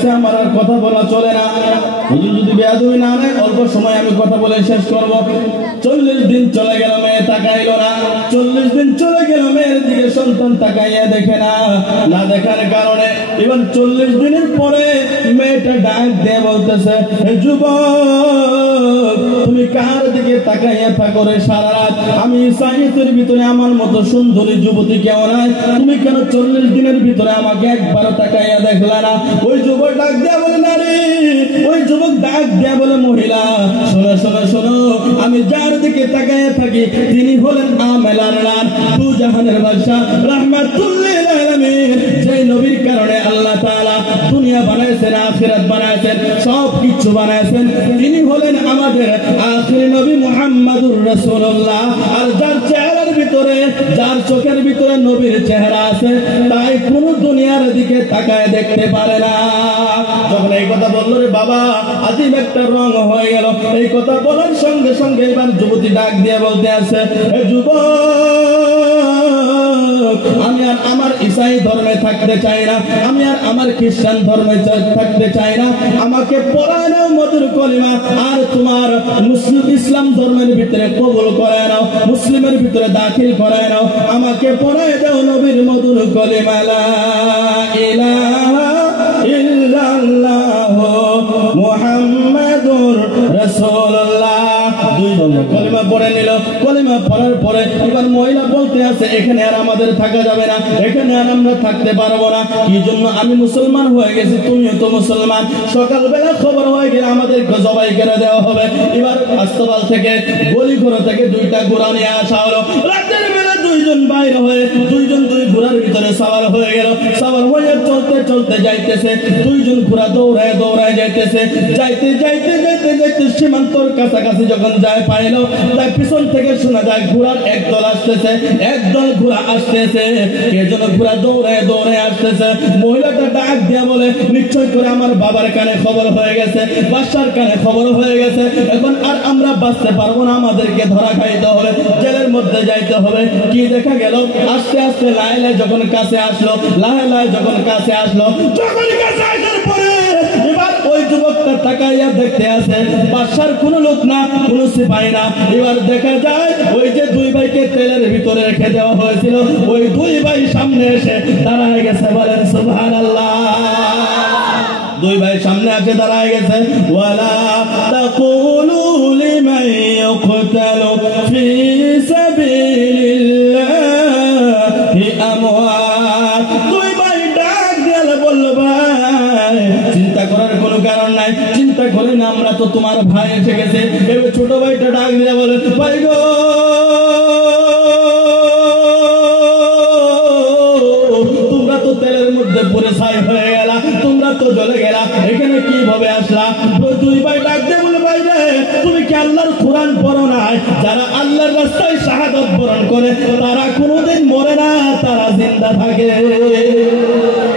আসছে, আমার আর কথা বলা চলে না। হুজুর যদি বেয়াদবি না নেয় অল্প সময় আমি কথা বলে শেষ করব। 40 দিন চলে গেল, মেয়ে তাকাইলো না। 40 দিন চলে গেল, মেয়ের দিকে সন্তান তাকাইয়া দেখে না। না দেখার কারণে এবার 40 দিনের পরে মেয়েটা ডাক দিয়ে বলতেছে, হে যুবক, তুমি কার দিকে তাকাইয়া থাকো রে সারা রাত? আমি সাইয়ের ভিতরে আমার মতো সুন্দরী যুবতী কেউ নাই, তুমি কেন 40 দিনের ভিতরে আমাকে একবার তাকাইয়া দেখলা না? ওই যুবক ডাক দিয়া বলে, নারী। ওই যুবক ডাক দিয়া বলে, মহিলা, শোনো শোনো শোনো, আমি যার দিকে তাকাইয়া থাকি তিনি হলেন আমেলার রান, দুজাহানের বাদশাহ, রাহমাতুল্লিল আলামিন। যে নবীর কারণে আল্লাহ তাআলা দুনিয়া বানাইছেন, আখিরাত বানাইছেন, সব কিছু বানাইছেন, তিনি হলেন আমাদের আখির নবী মুহাম্মদুর রাসূলুল্লাহ। আর যার চেহারার ভিতরে, যার চোখের ভিতরে নবীর চেহারা আছে, তাই কোন দুনিয়ার দিকে তাকায় দেখতে পারে না। যখন এই কথা বললো, রে বাবা, আজিব একটা রং হয়ে গেল। এই কথা বলার সঙ্গে সঙ্গে এবার যুবতী ডাক দিয়ে বলতে আছে, হে যুবক, আমি আর আমার ঈসাই ধর্মে থাকতে চাই না, আমি আর আমার খ্রিস্টান ধর্মে থাকতে চাই না। আমাকে পড়ায় নাও মধুর কলিমা, আর তোমার মুসলিম ইসলাম ধর্মের ভিতরে কবুল করে নাও, মুসলিমের ভিতরে দাখিল করে নাও। আমাকে পড়ায় দাও নবীর মধুর কলিমা, লা ইলাহা ইল্লাল্লাহ মুহাম্মাদুর রাসূলুল্লাহ। দুইজন কলিমা পড়ে নিল। কলিমা পড়ার পরে এবার মহিলা বলতে আছে, এখানে আর আমাদের থাকা যাবে না, এখানে আর আমরা থাকতে পারবো না। কি জন্য? আমি মুসলমান হয়ে গেছি, তুমিও তো মুসলমান। সকালবেলা খবর হয়ে গেলে আমাদেরকে জবাই করে দেওয়া হবে। এবার হাসপাতাল থেকে, গলিঘর থেকে 2টা ঘোড়া নিয়ে আসা হলো। রাতের বেলা দুইজন বাইরে হয়ে, দুইজন দুই ঘোড়ার ভিতরে সাওয়ার হয়ে গেল। সাওয়ার হয়ে চলতে চলতে যাইতেছে, দুইজন ঘোড়া দৌড়ায় দৌড়ায় যাইতেছে। যাইতে যাইতে যাইতে যাইতে সীমান্তর কাছাকাছি যখন যায় পাইলো, তার পিছন থেকে শোনা যায় ঘোড়ার একদল আসতেছে, একদল ঘোড়া আসতেছে। কে যেন ঘোড়া দৌড়ায় দৌড়ায় আসতেছে। মহিলাটা ডাক দিয়া বলে, নিশ্চয় করে আমার বাবার কানে খবর হয়ে গেছে, বাদশার কানে খবর হয়ে গেছে, এখন আর আমরা বাঁচতে পারবো না, আমাদেরকে ধরা খাইতে হবে, জেলের মধ্যে যাইতে হবে। কি দেখা গেল, আস্তে আস্তে লাইলে যখন কাছে আসলো, লাহে যখন কাছে আসলো, যখন কাছে আসার পরে এবার ওই যুবকটা তাকাইয়া দেখতে আছে, বাদশার কোনো লোক না, কোনো সিপাহী না। এবার দেখা যায় ওই যে 2 ভাইকে তেলের ভিতরে রেখে দেওয়া হয়েছিল, ওই 2 ভাই সামনে এসে দাঁড়ায় গেছে। বলেন সুবহানাল্লাহ। 2 ভাই সামনে এসে দাঁড়ায় গেছে। ওয়ালা তাকুলু লিমান ইয়াকতালু ফি সাবিলিল্লাহি আমওয়াত। 2 ভাই ডাক দিয়ে বলল, ভাই চিন্তা করার কোনো কারণ নাই, চিন্তা করে না, আমরা তো তোমার ভাই এসে গেছে। এবার ছোট ভাইটা ডাক দিয়ে বলে, ভাই গো, তোমরা তো তেলের মধ্যে পুরে ছাই হয়ে গেলা, তোমরা তো জ্বলে গেলা, এখানে কিভাবে আসলা? 2 ভাই ডাক দিয়ে বলে, ভাই রে, তুমি কি আল্লাহর কোরআন পড়ো নাই? যারা আল্লাহর রাস্তায় শাহাদাত বরণ করে তারা কোনোদিন মরে না, তারা জিন্দা থাকে,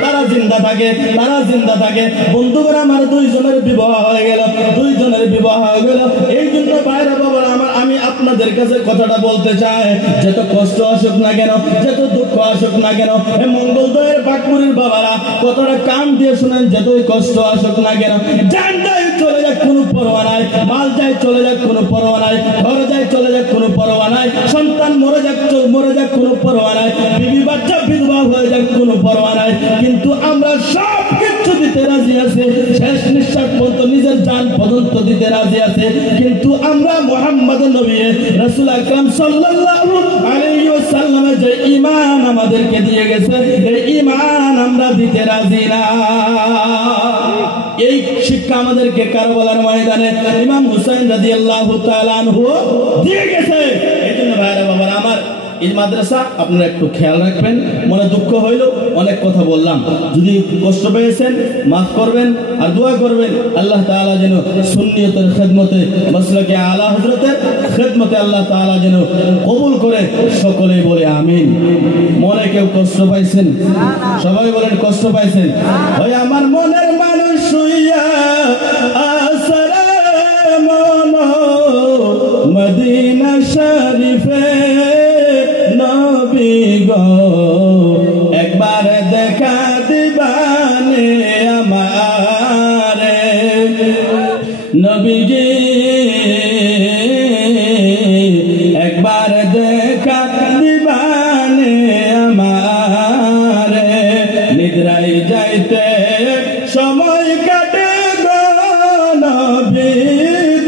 তারা জিন্দা থাকে, তারা জিন্দা থাকে। বন্ধুরা, আমার 2 জনের বিবাহ হয়ে গেল, 2 জনের বিবাহ হয়ে গেল। এই জন্য ভাইরা বাবা আমার, আমি আপনাদের কাছে কথাটা বলতে চাই, যত কষ্ট আসুক না কেন, যত দুঃখ আসুক না কেন, এই মঙ্গলদয়ের বাকপুরীর বাবারা কথাটা কান দিয়ে শুনেন, যতই কষ্ট আসুক না কেন, জান যায় চলে যাক কোনো পরোয়া নাই, মাল যায় চলে যাক কোনো পরোয়া নাই, ঘর যায় চলে যাক কোনো পরোয়া নাই, সন্তান মরে যাক কোনো পরোয়া নাই, বিবি বাচ্চা বিধবা হয়ে যাক কোনো পরোয়া নাই, কিন্তু আমরা সব কিছু দিতে রাজি আছি, শেষ নিঃশ্বাস পর্যন্ত নিজের জান পর্যন্ত দিতে রাজি আছে। কিন্তু আমরা মুহাম্মদ নবী রাসূল আকরাম সাল্লাল্লাহু আলাইহি ওয়াসাল্লামের যে ঈমান আমাদেরকে দিয়ে গেছে, এই ঈমান আমরা দিতে রাজি না। এই শিক্ষা আমাদেরকে কারবালার ময়দানে ইমাম হুসাইন রাদিয়াল্লাহু তাআলা আনহু দিয়ে গেছে। এইজন্য ভাইরা বাবারা আমার, এই মাদ্রাসা আপনারা একটু খেয়াল রাখবেন। মনে দুঃখ হইল, অনেক কথা বললাম, যদি কষ্ট পেয়েছেন মাফ করবেন, আর দোয়া করবেন আল্লাহ তাআলা যেন সুন্নিয়তের খেদমতে, মাসলাকে আলা হযরতের খেদমতে আল্লাহ তাআলা যেন কবুল করে। সকলেই বলে আমিন। মনে কেউ কষ্ট পাইছেন? সবাই বলেন কষ্ট পাইছেন? ওই আমার মনের মানুষ শুইয়া আসরে মন মদিনা শরীফে, নবী গো একবার দেখা দিবানে আমার। নবীজি একবার দেখা দিবানে আমারে নিদ্রায় যাইতে সময় কাটে গো নবী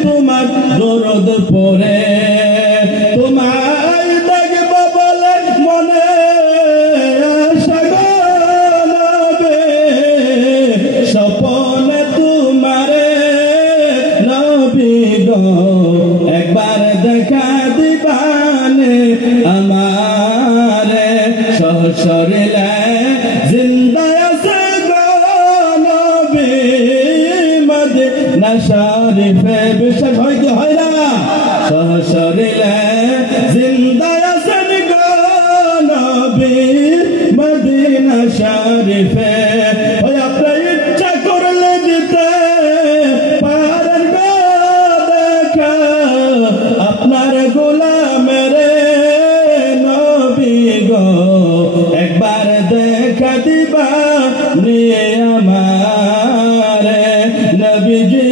তোমার দরদ পড়ে তোমায় দেখব বলে মনে আশা গো নবী স্বপ্নে তোমারে নবী গো একবার দেখা দিবানে আমারে সশরীরে জিন্দা আছে গো নবী মদিনা শরীফে বিশ্বাস হয় কি হয় না সশরীরে জিন্দা আছেন গো নবী মদিনা শরীফে ওই আপনার ইচ্ছা করলে দিতে পারেন গো দেখা আপনার গোলামের নবী গো একবার দেখা দিবা নে আমারে নবীজি